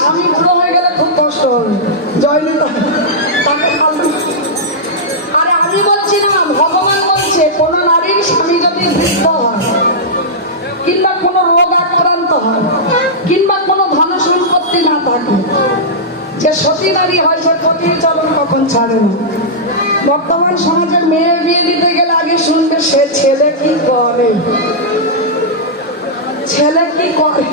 স্বামী বুড়ো হয়ে গেলে খুব কষ্ট হবে, জয়নিতা তাকে ফালতু। আরে আমি বলছি না, ভগবান বলছে কোন নারীর স্বামী যদি বৃদ্ধ হয় কিংবা কোনো রোগ আক্রান্ত হয় কিংবা কোনো ধন সম্পত্তি না থাকে, যে সতী নারী হয় সে পতির চরণ কখন ছাড়ে না। বর্তমান সমাজের মেয়ের বিয়ে দিতে গেলে আগে শুনবে সে ছেলে কি করে, ছেলে কি করে।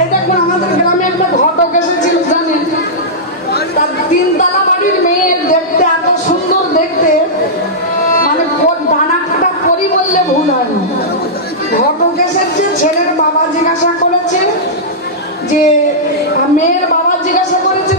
এই দেখুন আমাদের গ্রামে একটা ঘটক এসেছিল জানেন, তার 3 তলা বাড়ির মেয়ে দেখতে এত সুন্দর দেখতে, মানে ডানা কাটা পরি বললে ভুল হয় না। ঘটক এসেছে, ছেলের বাবা জিজ্ঞাসা করেছে যে মেয়ের বাবা জিজ্ঞাসা করেছে